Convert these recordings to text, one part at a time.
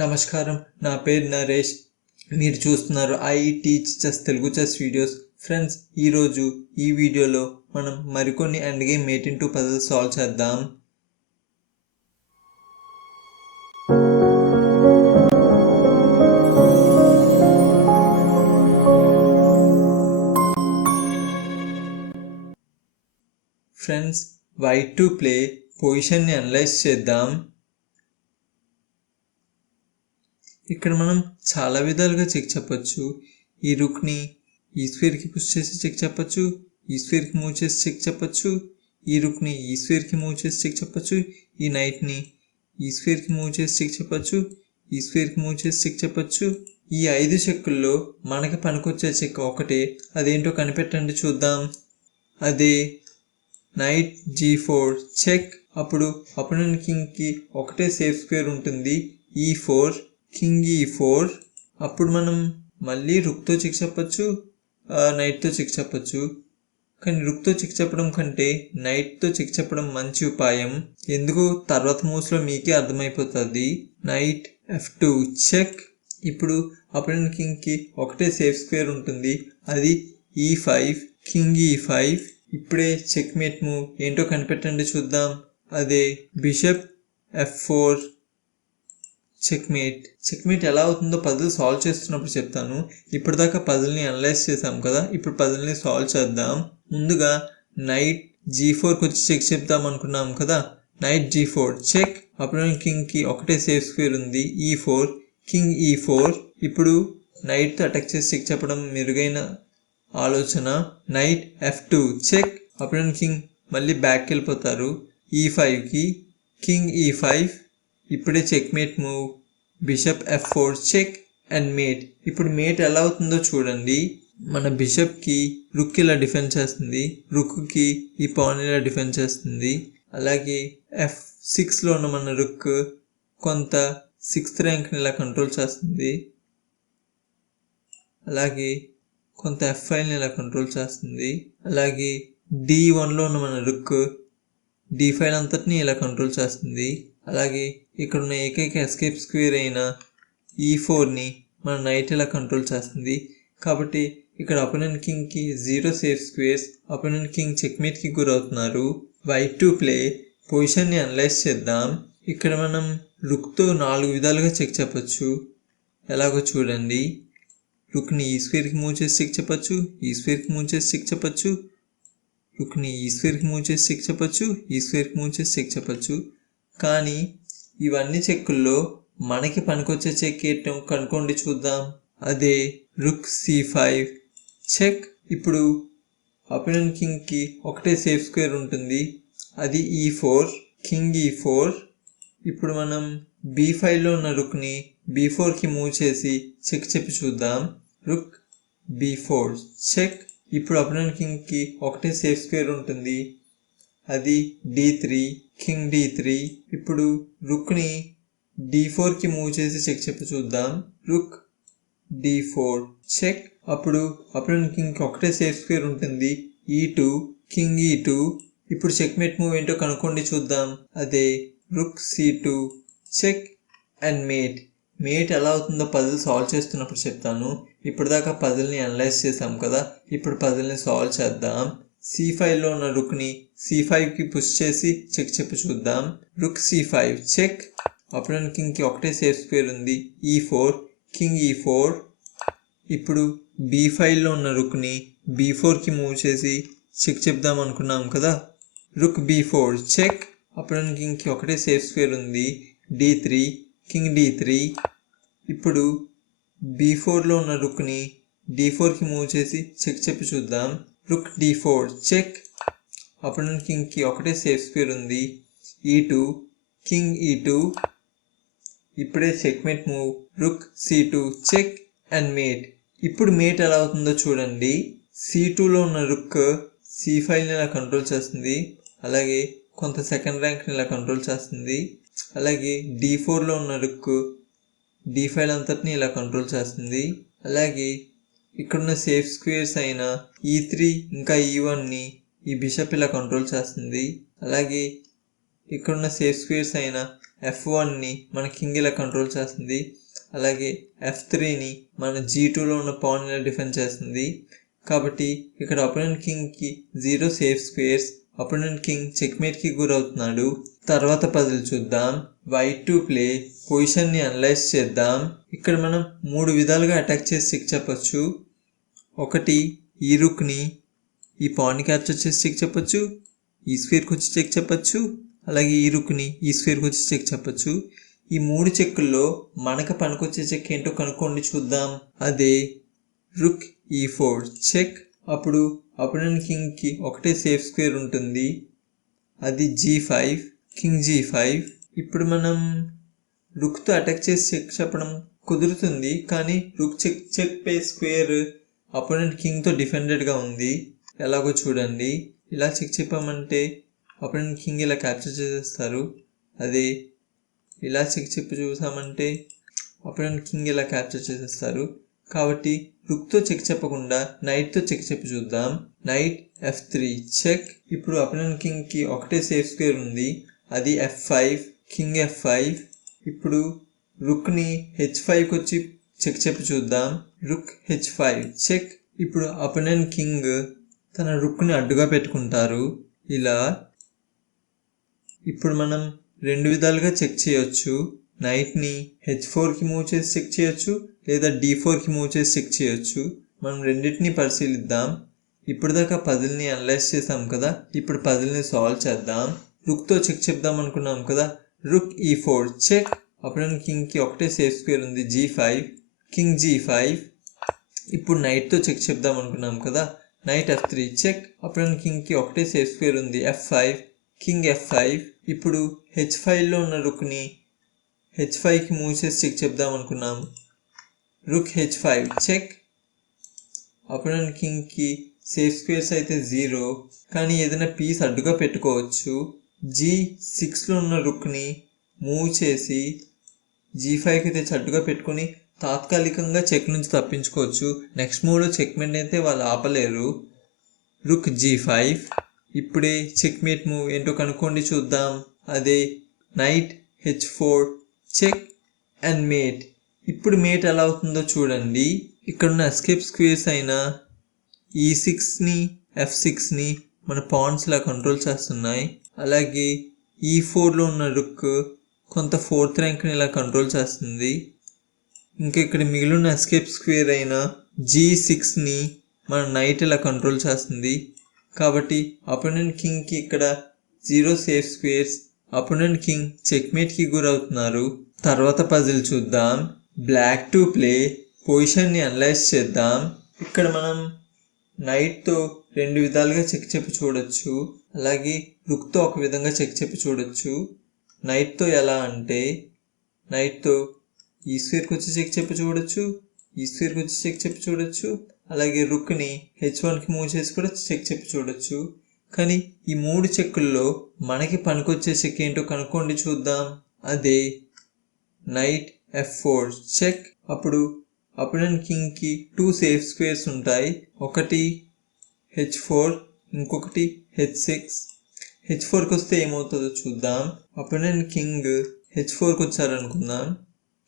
నమస్కారం. నా పేరు నరేష్. మీరు చూస్తున్నారు I teach chess Telugu chess videos. Friends ఈరోజు ఈ వీడియోలో మనం మరికొన్ని end game mate to two puzzle solve చేద్దాం. ఫ్రెండ్స్ వైట్ టు ప్లే పొజిషన్ని అనలైజ్ చేద్దాం. ఇక్కడ మనం చాలా విధాలుగా చెక్ చెప్పచ్చు. ఈ రుక్ని ఈ స్క్వేర్కి పుష్ చేసి చెక్ చెప్పచ్చు. ఈ మూవ్ చేసి చెక్ చెప్పచ్చు. ఈ రుక్ని ఈ మూవ్ చేసి చెక్ చెప్పచ్చు. ఈ నైట్ని ఈ మూవ్ చేసి చెక్ చెప్పచ్చు. ఈ మూవ్ చేసి చెక్ చెప్పచ్చు. ఈ ఐదు చెక్కుల్లో మనకి పనికొచ్చే చెక్ ఒకటే. అదేంటో కనిపెట్టండి చూద్దాం. అదే నైట్ జీ ఫోర్ చెక్ అప్పుడు అపోనెంట్ కింగ్కి ఒకటే సేఫ్ స్క్వేర్ ఉంటుంది. E E four king E four అప్పుడు మనం మళ్ళీ రుక్తో చెక్ చెప్పచ్చు నైట్తో చెక్ చెప్పచ్చు. కానీ రుక్తో చెక్ చెప్పడం కంటే నైట్తో చెక్ చెప్పడం మంచి ఉపాయం. ఎందుకు తర్వాత మూవ్స్లో మీకే అర్థమైపోతుంది. నైట్ ఎఫ్ టూ చెక్ ఇప్పుడు అపోనెంట్ కింగ్కి ఒకటే సేఫ్ స్క్వేర్ ఉంటుంది. అది E five king E five ఇప్పుడే చెక్మేట్ మూవ్ ఏంటో కనిపెట్టండి చూద్దాం. అదే bishop F four checkmate checkmate ఎలా అవుతుందో పజిల్ సాల్వ్ చేస్తున్నప్పుడు చెప్తాను. ఇప్పటిదాకా పజిల్ని అనలైజ్ చేసాం కదా? ఇప్పుడు పజిల్ని సాల్వ్ చేద్దాం. ముందుగా నైట్ జీ ఫోర్కి వచ్చి చెక్ చెప్దాం అనుకున్నాం కదా? నైట్ జీ ఫోర్ చెక్ అప్పుడు కింగ్కి ఒకటే సేఫ్ స్క్వేర్ ఉంది. E four king E four ఇప్పుడు నైట్తో అటాక్ చేసి చెక్ చెప్పడం మెరుగైన ఆలోచన. నైట్ ఎఫ్ టూ చెక్ అప్పుడు కింగ్ మళ్ళీ బ్యాక్ వెళ్ళిపోతారు. ఈ ఫైవ్కి కింగ్ ఈ ఫైవ్ ఇప్పుడే check mate move bishop F four check and mate ఇప్పుడు మేట్ ఎలా అవుతుందో చూడండి. మన బిషప్కి రుక్ ఇలా డిఫెండ్ చేస్తుంది. రుక్కి ఈ పాన్ ఇలా డిఫెండ్ చేస్తుంది. అలాగే ఎఫ్ సిక్స్లో ఉన్న మన రుక్ కొంత సిక్స్త్ ర్యాంక్ని ఇలా కంట్రోల్ చేస్తుంది. అలాగే కొంత ఎఫ్ ఫైవ్ని ఇలా కంట్రోల్ చేస్తుంది. అలాగే డి వన్లో ఉన్న మన రుక్ డి ఫైవ్ అంతటిని ఇలా కంట్రోల్ చేస్తుంది. అలాగే ఇక్కడ ఉన్న ఏకైక ఎస్కేప్ స్క్వేర్ అయిన ఈ ఫోర్ని మన నైట్ ఇలా కంట్రోల్ చేస్తుంది. కాబట్టి ఇక్కడ opponent కింగ్కి zero safe squares opponent king చెక్మేట్కి గురవుతున్నారు. వైట్ టు ప్లే పొజిషన్ని అనలైజ్ చేద్దాం. ఇక్కడ మనం రుక్తో నాలుగు విధాలుగా చెక్ చెప్పచ్చు. ఎలాగో చూడండి. రుక్ని ఈ స్క్వేర్కి మూవ్ చేసి చెక్ చెప్పచ్చు ఈ స్క్వేర్కి మూవ్ చేసి చెక్ చెప్పచ్చు. రుక్ని ఈ స్క్వేర్కి మూవ్ చేసి చెక్ చెప్పచ్చు ఈ స్క్వేర్కి మూవ్ చేసి చెక్ చెప్పచ్చు. కానీ ఇవన్నీ చెక్కుల్లో మనకి పనికొచ్చే చెక్ ఏటం కనుక్కోండి చూద్దాం. అదే రుక్ సి ఫైవ్ చెక్ ఇప్పుడు అపోనెంట్ కింగ్కి ఒకటే సేఫ్ స్క్వేర్ ఉంటుంది. అది ఈ ఫోర్ కింగ్ ఈ ఫోర్ ఇప్పుడు మనం బీ ఫైవ్లో ఉన్న రుక్ని బీ ఫోర్కి మూవ్ చేసి చెక్ చెప్పి చూద్దాం. రుక్ బీ ఫోర్ చెక్ ఇప్పుడు అపోనెంట్ కింగ్కి ఒకటే సేఫ్ స్క్వేర్ ఉంటుంది. అది D three king D three ఇప్పుడు రుక్ని డి ఫోర్కి మూవ్ చేసి చెక్ చెప్పి చూద్దాం. రుక్ డి ఫోర్ చెక్ అప్పుడు అప్పుడు కింగ్కి ఒకటే సేఫ్ స్క్వేర్ ఉంటుంది. E two king E two ఇప్పుడు చెక్మేట్ మూవ్ ఏంటో కనుక్కోండి చూద్దాం. అదే rook C two check and mate mate ఎలా అవుతుందో పజిల్ సాల్వ్ చేస్తున్నప్పుడు చెప్తాను. ఇప్పటిదాకా పజిల్ని అనలైజ్ చేసాం కదా. ఇప్పుడు పజిల్ని సాల్వ్ చేద్దాం. సి ఫైవ్లో ఉన్న రుక్ని సి ఫైవ్కి పుష్ చేసి చెక్ చెప్పి చూద్దాం. Rook C five check opponent కింగ్కి ఒకటే సేఫ్ స్క్వేర్ ఉంది. E four king E four ఇప్పుడు బీ ఫైవ్లో ఉన్న రుక్ని బీ ఫోర్కి మూవ్ చేసి చెక్ చెప్దాం అనుకున్నాం కదా. Rook B four check opponent కింగ్కి ఒకటే సేఫ్ స్క్వేర్ ఉంది. D three king D three ఇప్పుడు బీ ఫోర్లో ఉన్న రుక్ని డి ఫోర్కి మూవ్ చేసి చెక్ చెప్పి చూద్దాం. Rook D four check opponent కింగ్కి ఒకటే సేఫ్ స్పీర్ ఉంది. E two king E two ఇప్పుడే checkmate move rook C two check and mate ఇప్పుడు మేట్ ఎలా అవుతుందో చూడండి. సి టూలో ఉన్న రుక్ సి ఫైవ్ని ఇలా కంట్రోల్ చేస్తుంది. అలాగే కొంత సెకండ్ ర్యాంక్ని ఇలా కంట్రోల్ చేస్తుంది. అలాగే డి ఫోర్లో ఉన్న రుక్ డి ఫైవ్ అంతటిని ఇలా కంట్రోల్ చేస్తుంది. అలాగే ఇక్కడున్న సేఫ్ స్క్వేర్స్ అయిన e e ఈ త్రీ ఇంకా ఈ వన్ని ఈ బిషప్ ఇలా కంట్రోల్ చేస్తుంది. అలాగే ఇక్కడున్న సేఫ్ స్క్వేర్స్ అయిన ఎఫ్ వన్ని మన కింగ్ ఇలా కంట్రోల్ చేస్తుంది. అలాగే ఎఫ్ త్రీని మన జీ టూలో ఉన్న పాన్ ఇలా డిఫెండ్ చేస్తుంది. కాబట్టి ఇక్కడ opponent కింగ్కి zero safe squares opponent king చెక్మేట్కి గురవుతున్నాడు. తర్వాత పజిల్ చూద్దాం. వైట్ టు ప్లే పొజిషన్ని అనలైజ్ చేద్దాం. ఇక్కడ మనం మూడు విధాలుగా అటాక్ చేసి చెక్ చెప్పచ్చు. ఒకటి ఈ రుక్ని ఈ పాన్ని క్యాప్చర్ చేసి చెక్ చెప్పచ్చు ఈ స్క్వేర్కి వచ్చి చెక్ చెప్పచ్చు అలాగే ఈ రుక్ని ఈ స్క్వేర్కి వచ్చి చెక్ చెప్పచ్చు. ఈ మూడు చెక్కుల్లో మనకు పనికొచ్చే చెక్ ఏంటో కనుక్కోండి చూద్దాం. అదే రుక్ ఈ ఫోర్ చెక్ అప్పుడు అపోనెంట్ కింగ్కి ఒకటే సేఫ్ స్క్వేర్ ఉంటుంది. అది g five king g five. ఇప్పుడు మనం రుక్తో అటాక్ చేసి చెక్ చెప్పడం కుదురుతుంది కానీ rook check check pay square opponent కింగ్తో డిఫెండెడ్గా ఉంది. ఎలాగో చూడండి. ఇలా చెక్ చెప్పామంటే అపోనెంట్ కింగ్ ఇలా క్యాప్చర్ చేసేస్తారు. అదే ఇలా చెక్ చెప్పి చూసామంటే అపోనెంట్ కింగ్ ఇలా క్యాప్చర్ చేసేస్తారు. కాబట్టి రుక్తో చెక్ చెప్పకుండా నైట్తో చెక్ చెప్పి చూద్దాం. Knight F three. చెక్. ఇప్పుడు అపోనెంట్ కింగ్కి ఒకటే సేఫ్ స్క్వేర్ ఉంది. అది F five. King F five. ఇప్పుడు రుక్ని హెచ్ ఫైవ్కి వచ్చి చెక్ చెప్పి చూద్దాం. Rook H five. చెక్. ఇప్పుడు అపోనెంట్ కింగ్ తన రుక్ని అడ్డుగా పెట్టుకుంటారు. ఇలా. ఇప్పుడు మనం రెండు విధాలుగా చెక్ చేయొచ్చు. నైట్ని హెచ్ ఫోర్కి మూవ్ చేసి చెక్ చేయొచ్చు లేదా డి ఫోర్కి మూవ్ చేసి చెక్ చేయొచ్చు. మనం రెండింటిని పరిశీలిద్దాం. ఇప్పుడు దాకా పజిల్ని అనలైజ్ చేసాం కదా ఇప్పుడు పజిల్ని సాల్వ్ చేద్దాం. రుక్తో చెక్ చెప్దాం అనుకున్నాం కదా రుక్ ఈ ఫోర్. చెక్. అప్పుడు కింగ్కి ఒకటే సేఫ్ స్క్వేర్ ఉంది G five. King G five. ఇప్పుడు నైట్తో చెక్ చెప్దాం అనుకున్నాం కదా. Knight F three check. అప్పుడు కింగ్కి ఒకటే సేఫ్ స్క్వేర్ ఉంది. F five. King F five. ఇప్పుడు హెచ్ ఫైవ్లో ఉన్న రుక్ని హెచ్ ఫైవ్కి మూవ్ చేసి చెక్ చెప్దాం అనుకున్నాం. Rook H five check. అప్పుడు కింగ్కి సేఫ్ స్క్వేర్స్ అయితే జీరో. కానీ ఏదైనా పీస్ అడ్డుగా పెట్టుకోవచ్చు. జీ సిక్స్లో ఉన్న రుక్ని మూవ్ చేసి జీ ఫైవ్కి తెచ్చి అడ్డుగా పెట్టుకొని తాత్కాలికంగా చెక్ నుంచి తప్పించుకోవచ్చు. నెక్స్ట్ మూవ్లో చెక్మెంట్ అయితే వాళ్ళు ఆపలేరు. రుక్ జీ ఫైవ్ ఇప్పుడే చెక్మేట్ మూవ్ ఏంటో కనుక్కోండి చూద్దాం. అదే knight H four check and mate. ఇప్పుడు మేట్ ఎలా అవుతుందో చూడండి. ఇక్కడున్న ఎస్కేప్ స్క్వేర్స్ అయిన ఈ సిక్స్ని ఎఫ్ సిక్స్ని మన పాండ్స్లా కంట్రోల్ చేస్తున్నాయి. అలాగే e ఈ ఫోర్లో ఉన్న రుక్ కొంత ఫోర్త్ ర్యాంక్ని ఇలా కంట్రోల్ చేస్తుంది. ఇంకా ఇక్కడ మిగిలిన ఎస్కేప్ స్క్వేర్ అయిన జీ సిక్స్ని మన నైట్ ఇలా కంట్రోల్ చేస్తుంది. కాబట్టి అపోనెంట్ కింగ్కి ఇక్కడ zero safe squares opponent king చెక్మేట్కి గురవుతున్నారు. తర్వాత పజిల్ చూద్దాం. బ్లాక్ టు ప్లే పొజిషన్ని అనలైజ్ చేద్దాం. ఇక్కడ మనం నైట్తో రెండు విధాలుగా చెక్ చెప్పి చూడొచ్చు. అలాగే రుక్తో ఒక విధంగా చెక్ చెప్పి చూడొచ్చు. నైట్తో ఎలా అంటే నైట్తో ఈ స్క్వేర్కి వచ్చి చెక్ చెప్పి చూడొచ్చు ఈ స్క్వేర్కి వచ్చి చెక్ చెప్పి చూడొచ్చు అలాగే రుక్ని హెచ్ వన్కి మూవ్ చేసి కూడా చెక్ చెప్పి చూడొచ్చు. కానీ ఈ మూడు చెక్కుల్లో మనకి పనికొచ్చే చెక్ ఏంటో కనుక్కోండి చూద్దాం. అదే నైట్ ఎఫ్ ఫోర్ చెక్ అప్పుడు అపోనెంట్ కింగ్కి టూ సేఫ్ స్క్వేర్స్ ఉంటాయి. ఒకటి హెచ్ ఫోర్ ఇంకొకటి హెచ్ సిక్స్ హెచ్ ఫోర్కి వస్తే ఏమవుతుందో చూద్దాం. అపోనెంట్ కింగ్ హెచ్ ఫోర్కి వచ్చారనుకుందాం.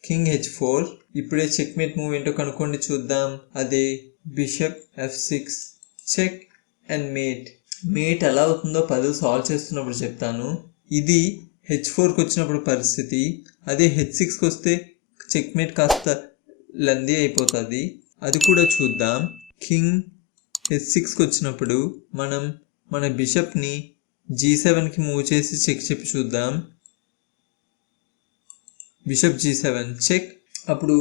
కింగ్ హెచ్ ఫోర్ ఇప్పుడే చెక్మేట్ మూవ్ ఏంటో కనుక్కోండి చూద్దాం. అదే bishop F six check and mate mate ఎలా అవుతుందో పదవి సాల్వ్ చేస్తున్నప్పుడు చెప్తాను. ఇది హెచ్ ఫోర్కి వచ్చినప్పుడు పరిస్థితి. అదే హెచ్ సిక్స్కి వస్తే చెక్మేట్ కాస్త లందీ అయిపోతుంది. అది కూడా చూద్దాం. కింగ్ హెచ్ సిక్స్కి వచ్చినప్పుడు మనం మన బిషప్ని జీ సెవెన్కి మూవ్ చేసి చెక్ చెప్పి చూద్దాం. బిషప్ జీ సెవెన్ చెక్ అప్పుడు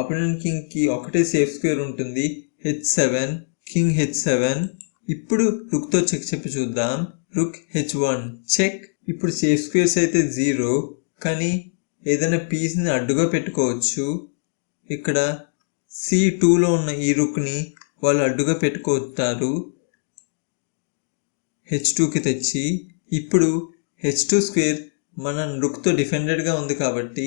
అపోనెంట్ కింగ్కి ఒకటే సేఫ్ స్క్వేర్ ఉంటుంది. H seven king H seven ఇప్పుడు రుక్తో చెక్ చెప్పి చూద్దాం. రుక్ హెచ్ వన్ చెక్ ఇప్పుడు సేఫ్ స్క్వేర్స్ అయితే జీరో కానీ ఏదైనా పీస్ని అడ్డుగా పెట్టుకోవచ్చు. ఇక్కడ సి టూలో ఉన్న ఈ రుక్ని వాళ్ళు అడ్డుగా పెట్టుకుంటారు హెచ్ టూకి తెచ్చి ఇప్పుడు హెచ్ టూ స్క్వేర్ మన రుక్తో డిఫెండెడ్గా ఉంది కాబట్టి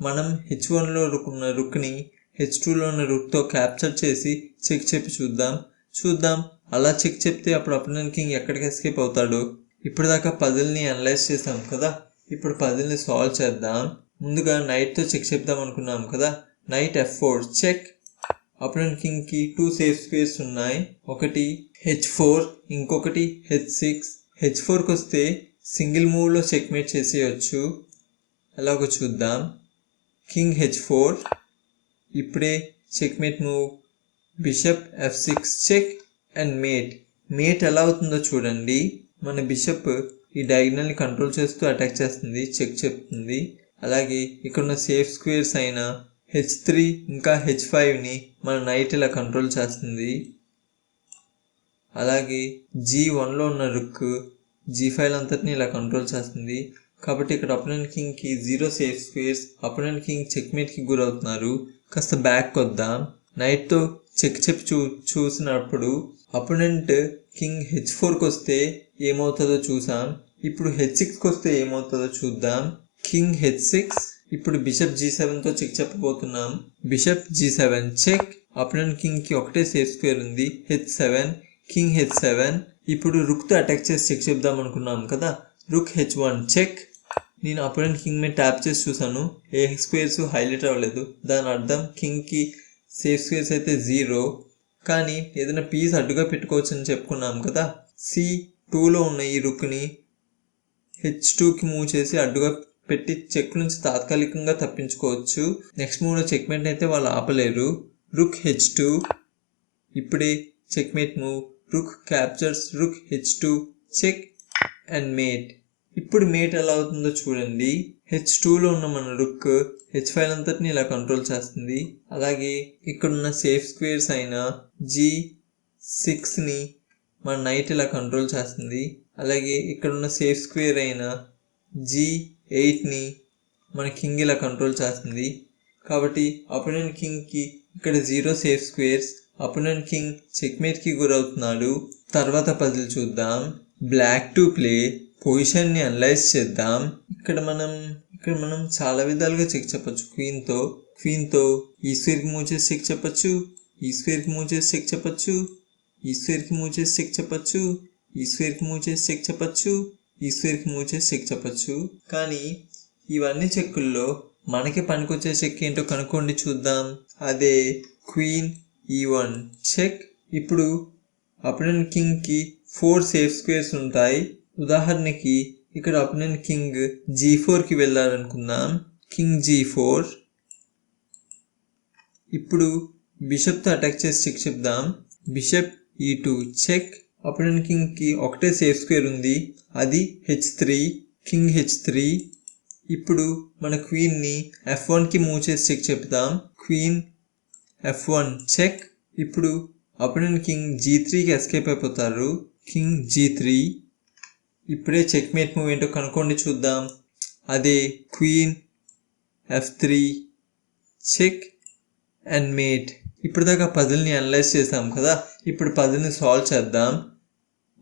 మనం హెచ్ వన్లో ఉన్న రుక్ని హెచ్ టూలో ఉన్న రుక్తో క్యాప్చర్ చేసి చెక్ చెప్పి చూద్దాం. చూద్దాం. అలా చెక్ చెప్తే అప్పుడు అపోనెంట్ కింగ్ ఎక్కడికి ఎస్కేప్ అవుతాడు? ఇప్పటిదాకా దాకా పజిల్ని అనలైజ్ చేసాం కదా. ఇప్పుడు పజిల్ని సాల్వ్ చేద్దాం. ముందుగా నైట్తో చెక్ చెప్దాం అనుకున్నాం కదా. Knight F four check opponent కింగ్కి two safe space ఉన్నాయి. ఒకటి హెచ్ ఫోర్ ఇంకొకటి హెచ్ సిక్స్ హెచ్ ఫోర్కి వస్తే సింగిల్ మూవ్లో చెక్మేట్ చేసేయచ్చు. ఎలాగో చూద్దాం. కింగ్ హెచ్ ఫోర్ ఇప్పుడే checkmate move bishop F six check and mate mate ఎలా అవుతుందో చూడండి. మన బిషప్ ఈ డయాగ్నల్ని కంట్రోల్ చేస్తూ అటాక్ చేస్తుంది చెక్ చెప్తుంది. అలాగే ఇక్కడ ఉన్న సేఫ్ స్క్వేర్స్ అయిన హెచ్ త్రీ ఇంకా హెచ్ ఫైవ్ని మన నైట్ ఇలా కంట్రోల్ చేస్తుంది. అలాగే జీ వన్లో ఉన్న రుక్ జీ ఫైవ్ అంతటిని ఇలా కంట్రోల్ చేస్తుంది. కాబట్టి ఇక్కడ opponent కింగ్కి zero safe squares opponent king చెక్మేట్కి గురవుతున్నారు. కాస్త బ్యాక్ వద్దాం నైట్తో చెక్ చెప్పి చూ చూసినప్పుడు అపోనెంట్ కింగ్ హెచ్ ఫోర్కి వస్తే ఏమవుతుందో చూసాం. ఇప్పుడు హెచ్ సిక్స్కి వస్తే ఏమవుతుందో చూద్దాం. కింగ్ హెచ్ సిక్స్ ఇప్పుడు బిషప్ జీ సెవెన్తో check చెప్పబోతున్నాం. Bishop G seven check opponent కింగ్కి ఒకటే సేఫ్ స్క్వేర్ ఉంది. H seven king H seven ఇప్పుడు రుక్తో అటాక్ చేసి చెక్ చెప్దాం అనుకున్నాం కదా. రుక్ హెచ్ వన్ చెక్ నేను అపోనెంట్ కింగ్ మీద ట్యాప్ చేసి చూసాను ఏ స్క్వేర్స్ హైలైట్ అవ్వలేదు. దాని అర్థం కింగ్కి సేఫ్ స్క్వేర్స్ అయితే జీరో కానీ ఏదైనా పీస్ అడ్డుగా పెట్టుకోవచ్చు అని చెప్పుకున్నాం కదా. సి టూలో ఉన్న ఈ రుక్ని హెచ్ టూకి మూవ్ చేసి అడ్డుగా పెట్టి చెక్ నుంచి తాత్కాలికంగా తప్పించుకోవచ్చు. నెక్స్ట్ మూవ్లో చెక్మేట్ అయితే వాళ్ళు ఆపలేరు. రుక్ హెచ్ టూ ఇప్పుడే checkmate move rook captures rook H two check and mate ఇప్పుడు మేట్ ఎలా అవుతుందో చూడండి. హెచ్ టూలో ఉన్న మన రుక్ హెచ్ ఫైవ్ అంతటిని ఇలా కంట్రోల్ చేస్తుంది. అలాగే ఇక్కడ ఉన్న సేఫ్ స్క్వేర్స్ అయిన జీ సిక్స్ని మన నైట్ ఇలా కంట్రోల్ చేస్తుంది. అలాగే ఇక్కడ ఉన్న సేఫ్ స్క్వేర్ అయిన జీ ఎయిట్ని మన కింగ్ ఇలా కంట్రోల్ చేస్తుంది. కాబట్టి అపోనెంట్ కింగ్కి ఇక్కడ zero safe squares opponent king చెక్మేట్కి గురవుతున్నాడు. తర్వాత పజిల్ చూద్దాం. బ్లాక్ టు ప్లే పొజిషన్ని అనలైజ్ చేద్దాం. ఇక్కడ మనం ఇక్కడ మనం చాలా విధాలుగా చెక్ చెప్పచ్చు. క్వీన్తో క్వీన్తో ఈ స్క్వేర్కి మూవ్ చేసి చెక్ చెప్పచ్చు. ఈ స్క్వేర్కి మూవ్ చేసి చెక్ చెప్పచ్చు. ఈ స్క్వేర్కి మూవ్ చేసి చెక్ చెప్పచ్చు. ఈ స్క్వేర్కి మూవ్ చేసి చెక్ చెప్పచ్చు. ఈ స్క్వేర్కి మూవ్ చేసి చెక్ చెప్పచ్చు. కానీ ఇవన్నీ చెక్కుల్లో మనకి పనికొచ్చే చెక్ ఏంటో కనుక్కోండి చూద్దాం. అదే queen e E one check. ఇప్పుడు అప్పుడు కింగ్కి ఫోర్ సేఫ్ స్క్వేర్స్ ఉంటాయి. ఉదాహరణకి ఇక్కడ అపోనెంట్ కింగ్ జీ ఫోర్కి వెళ్ళాలనుకుందాం. కింగ్ జీ ఫోర్ ఇప్పుడు బిషప్తో అటాక్ చేసి చెక్ చెప్దాం. Bishop e e two check opponent కింగ్కి ఒకటే సేఫ్ స్క్వేర్ ఉంది. అది h three king h three ఇప్పుడు మన క్వీన్ని ఎఫ్ వన్కి మూవ్ చేసి చెక్ చెప్తాం క్వీన్ ఎఫ్ వన్ చెక్ ఇప్పుడు అపోనెంట్ కింగ్ జీ త్రీకి ఎస్కేప్ అయిపోతారు. కింగ్ జీ త్రీ ఇప్పుడే చెక్మేట్ మూవ్ ఏంటో కనుక్కోండి చూద్దాం. అదే queen f three check and mate ఇప్పుడు దాకా పజిల్ని అనలైజ్ చేసాం కదా? ఇప్పుడు పజిల్ని సాల్వ్ చేద్దాం.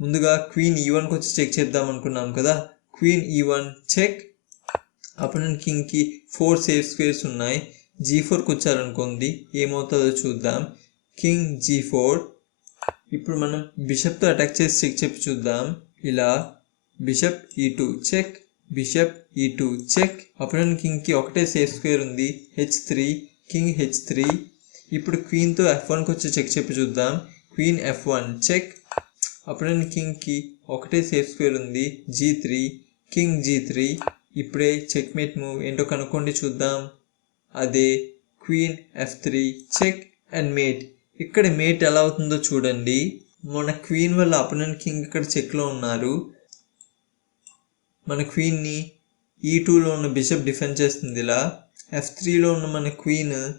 ముందుగా క్వీన్ ఈ వన్కి వచ్చి చెక్ చేద్దాం అనుకున్నాం కదా? Queen e one check opponent కింగ్కి four safe squares ఉన్నాయి. జీ ఫోర్కి వచ్చారనుకుంది ఏమవుతుందో చూద్దాం. కింగ్ జీ ఫోర్ ఇప్పుడు మనం బిషప్తో అటాక్ చేసి చెక్ చెప్పి చూద్దాం. ఇలా. Bishop e two check bishop e two check opponent కింగ్కి ఒకటే సేఫ్ స్క్వేర్ ఉంది. H three king h three ఇప్పుడు క్వీన్తో ఎఫ్ వన్కి వచ్చి చెక్ చెప్పి చూద్దాం. Queen f one check opponent కింగ్కి ఒకటే సేఫ్ స్క్వేర్ ఉంది. G three king g three ఇప్పుడే చెక్మేట్ మూవ్ ఏంటో కనుక్కోండి చూద్దాం. అదే queen f three check and mate ఇక్కడ మేట్ ఎలా అవుతుందో చూడండి. మన క్వీన్ వల్ల అపోనెంట్ కింగ్ ఇక్కడ చెక్లో ఉన్నారు. మన క్వీన్ని ఈ టూలో ఉన్న బిషప్ డిఫెండ్ చేస్తుంది ఇలా ఎఫ్ త్రీలో ఉన్న మన క్వీన్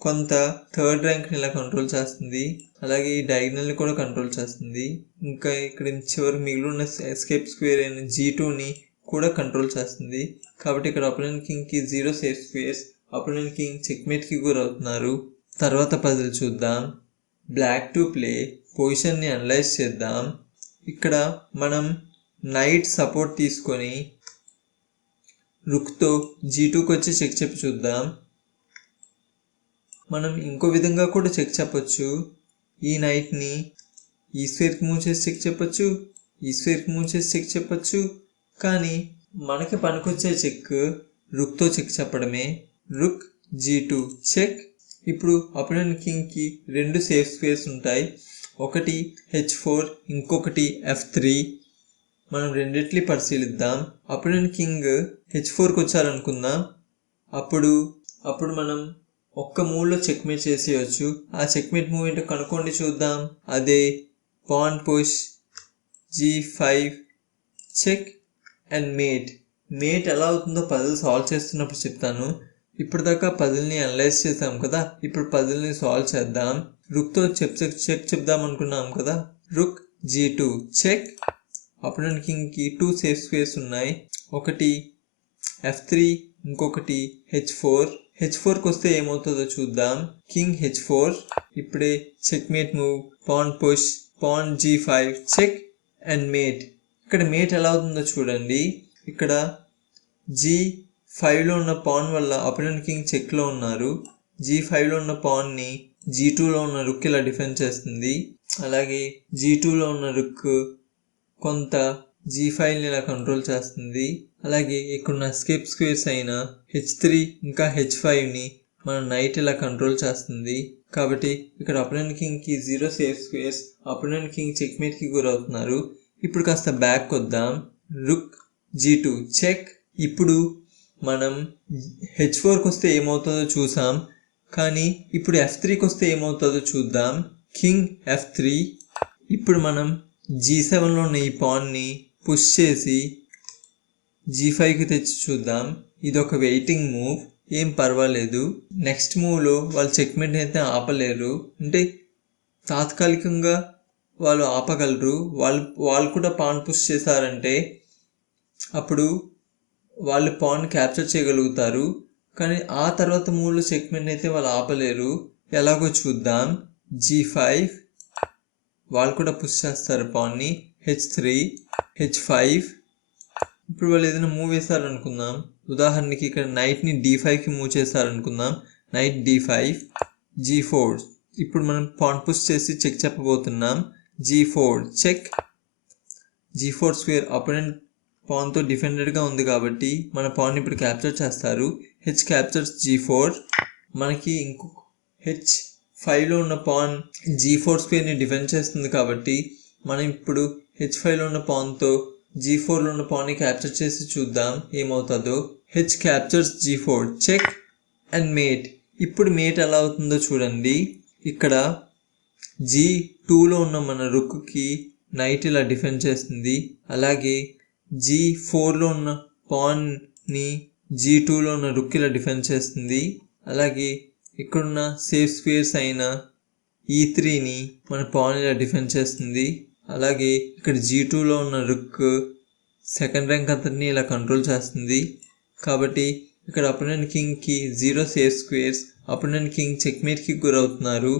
కొంత థర్డ్ ర్యాంక్ని ఇలా కంట్రోల్ చేస్తుంది. అలాగే ఈ డయాగ్నల్ని కూడా కంట్రోల్ చేస్తుంది. ఇంకా ఇక్కడ చివరికి మిగిలి ఉన్న ఎస్కేప్ స్క్వేర్ అయిన జీ టూని కూడా కంట్రోల్ చేస్తుంది. కాబట్టి ఇక్కడ opponent కింగ్కి zero safe squares opponent king చెక్మేట్కి గురవుతున్నారు. తర్వాత పజిల్ చూద్దాం. బ్లాక్ టు ప్లే పొజిషన్ని అనలైజ్ చేద్దాం. ఇక్కడ మనం నైట్ సపోర్ట్ తీసుకొని రుక్తో జీ టూకి వచ్చి చెక్ చెప్పి చూద్దాం. మనం ఇంకో విధంగా కూడా చెక్ చెప్పచ్చు. ఈ నైట్ని ఈ స్క్వేర్కి మూవ్ చేసి చెక్ చెప్పచ్చు ఈ స్క్వేర్కి మూవ్ చేసి చెక్ చెప్పచ్చు. కానీ మనకి పనికొచ్చే చెక్ రుక్తో చెక్ చెప్పడమే. Rook g two check. ఇప్పుడు అపోనెంట్ కింగ్కి రెండు సేఫ్ స్పేస్ ఉంటాయి. ఒకటి హెచ్ ఫోర్ ఇంకొకటి ఎఫ్ త్రీ. మనం రెండిట్లి పరిశీలిద్దాం. అపోనెంట్ కింగ్ హెచ్ ఫోర్కి వచ్చారనుకుందాం అప్పుడు అప్పుడు మనం ఒక్క మూవ్లో చెక్మేట్ చేసేయచ్చు. ఆ చెక్మేట్ మూవ్ ఏంటో కనుక్కోండి చూద్దాం. అదే pawn push g five check and mate mate ఎలా అవుతుందో పజిల్ సాల్వ్ చేస్తున్నప్పుడు చెప్తాను. ఇప్పటిదాకా దాకా పజిల్ని అనలైజ్ చేసాం కదా. ఇప్పుడు పజిల్ని సాల్వ్ చేద్దాం. రుక్తో చెప్ చెక్ చెప్దాం అనుకున్నాం కదా. Rook g two check opponent కింగ్కి two safe space ఉన్నాయి. ఒకటి ఎఫ్ త్రీ ఇంకొకటి హెచ్ ఫోర్ హెచ్ ఫోర్కి వస్తే ఏమవుతుందో చూద్దాం. కింగ్ హెచ్ ఫోర్ ఇప్పుడే check mate move pawn push pawn g five check and mate ఇక్కడ మేట్ ఎలా అవుతుందో చూడండి. ఇక్కడ జీ ఫైవ్లో ఉన్న పాన్ వల్ల అపోనెంట్ కింగ్ చెక్లో ఉన్నారు. జీ ఫైవ్లో ఉన్న పాన్ని జీ టూలో ఉన్న రుక్ ఇలా డిఫెండ్ చేస్తుంది. అలాగే జీ టూలో ఉన్న రుక్ కొంత జీ ఫైవ్ని ఇలా కంట్రోల్ చేస్తుంది. అలాగే ఇక్కడ స్కిప్ స్క్వేర్స్ అయిన హెచ్ త్రీ ఇంకా హెచ్ ఫైవ్ని మన నైట్ ఇలా కంట్రోల్ చేస్తుంది. కాబట్టి ఇక్కడ opponent కింగ్కి zero safe squares opponent king చెక్మేట్కి గురవుతున్నారు. ఇప్పుడు కాస్త బ్యాక్ వద్దాం రుక్ జీ టూ చెక్ ఇప్పుడు మనం హెచ్ ఫోర్కి వస్తే ఏమవుతుందో చూసాం. కానీ ఇప్పుడు ఎఫ్ త్రీకి వస్తే ఏమవుతుందో చూద్దాం. కింగ్ ఎఫ్ త్రీ ఇప్పుడు మనం జీ సెవెన్లో ఉన్న ఈ పాన్ని పుష్ చేసి జీ ఫైవ్కి తెచ్చి చూద్దాం. ఇది ఒక వెయిటింగ్ మూవ్ ఏం పర్వాలేదు. నెక్స్ట్ మూవ్లో వాళ్ళు చెక్మెంట్ అయితే ఆపలేరు. అంటే తాత్కాలికంగా వాళ్ళు ఆపగలరు. వాళ్ళు వాళ్ళు కూడా పాన్ పుష్ చేశారంటే అప్పుడు వాళ్ళు పాన్ క్యాప్చర్ చేయగలుగుతారు. కానీ ఆ తర్వాత మూడు సెగ్మెంట్ అయితే వాళ్ళు ఆపలేరు. ఎలాగో చూద్దాం. జీ ఫైవ్ వాళ్ళు కూడా పుష్ చేస్తారు పాన్ని. హెచ్ త్రీ హెచ్ ఫైవ్ ఇప్పుడు వాళ్ళు ఏదైనా మూవ్ వేశారనుకుందాం ఉదాహరణకి ఇక్కడ నైట్ని డీ ఫైవ్కి move చేశారనుకుందాం knight d five g four ఇప్పుడు మనం పాన్ పుష్ చేసి check చెప్పబోతున్నాం. G four check g four square opponent పాన్తో డిఫెండెడ్గా ఉంది కాబట్టి మన పాన్ ఇప్పుడు క్యాప్చర్ చేస్తారు. హెచ్ క్యాప్చర్స్ జీ ఫోర్ మనకి ఇంకొక హెచ్ ఫైవ్లో ఉన్న పాన్ జీ ఫోర్ స్క్వేర్ని డిఫెండ్ చేస్తుంది కాబట్టి మనం ఇప్పుడు హెచ్ ఫైవ్లో ఉన్న పాన్తో జీ ఫోర్లో ఉన్న పాన్ని క్యాప్చర్ చేసి చూద్దాం ఏమవుతుందో. H captures g four check and mate ఇప్పుడు మేట్ ఎలా అవుతుందో చూడండి. ఇక్కడ జీ టూలో ఉన్న మన రుక్కి నైట్ ఇలా డిఫెండ్ చేస్తుంది. అలాగే జీ ఫోర్లో ఉన్న పాన్ని జీ టూలో ఉన్న రుక్ ఇలా డిఫెండ్ చేస్తుంది. అలాగే ఇక్కడున్న సేఫ్ స్క్వేర్స్ అయిన ఈ e త్రీని మన పాన్ ఇలా డిఫెండ్ చేస్తుంది? అలాగే ఇక్కడ జీ టూలో ఉన్న రుక్ సెకండ్ ర్యాంక్ అంతటిని ఇలా కంట్రోల్ చేస్తుంది. కాబట్టి ఇక్కడ opponent కింగ్కి zero safe squares opponent king చెక్మేట్కి గురవుతున్నారు.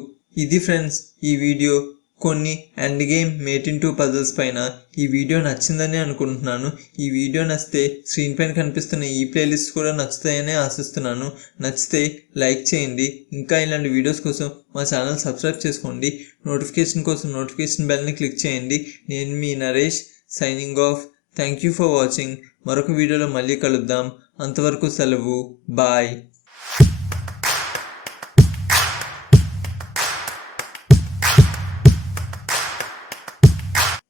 ఇది ఫ్రెండ్స్ ఈ వీడియో కొన్ని end game mate in two puzzles పైన ఈ వీడియో నచ్చిందని అనుకుంటున్నాను. ఈ వీడియో నచ్చితే స్క్రీన్ పైన కనిపిస్తున్న ఈ ప్లేలిస్ట్ కూడా నచ్చుతాయని ఆశిస్తున్నాను. నచ్చితే లైక్ చేయండి. ఇంకా ఇలాంటి వీడియోస్ కోసం మా ఛానల్ సబ్స్క్రైబ్ చేసుకోండి. నోటిఫికేషన్ కోసం నోటిఫికేషన్ బెల్ని క్లిక్ చేయండి. నేను మీ Naresh signing off thank you for watching మరొక వీడియోలో మళ్ళీ కలుద్దాం. అంతవరకు సెలవు. బాయ్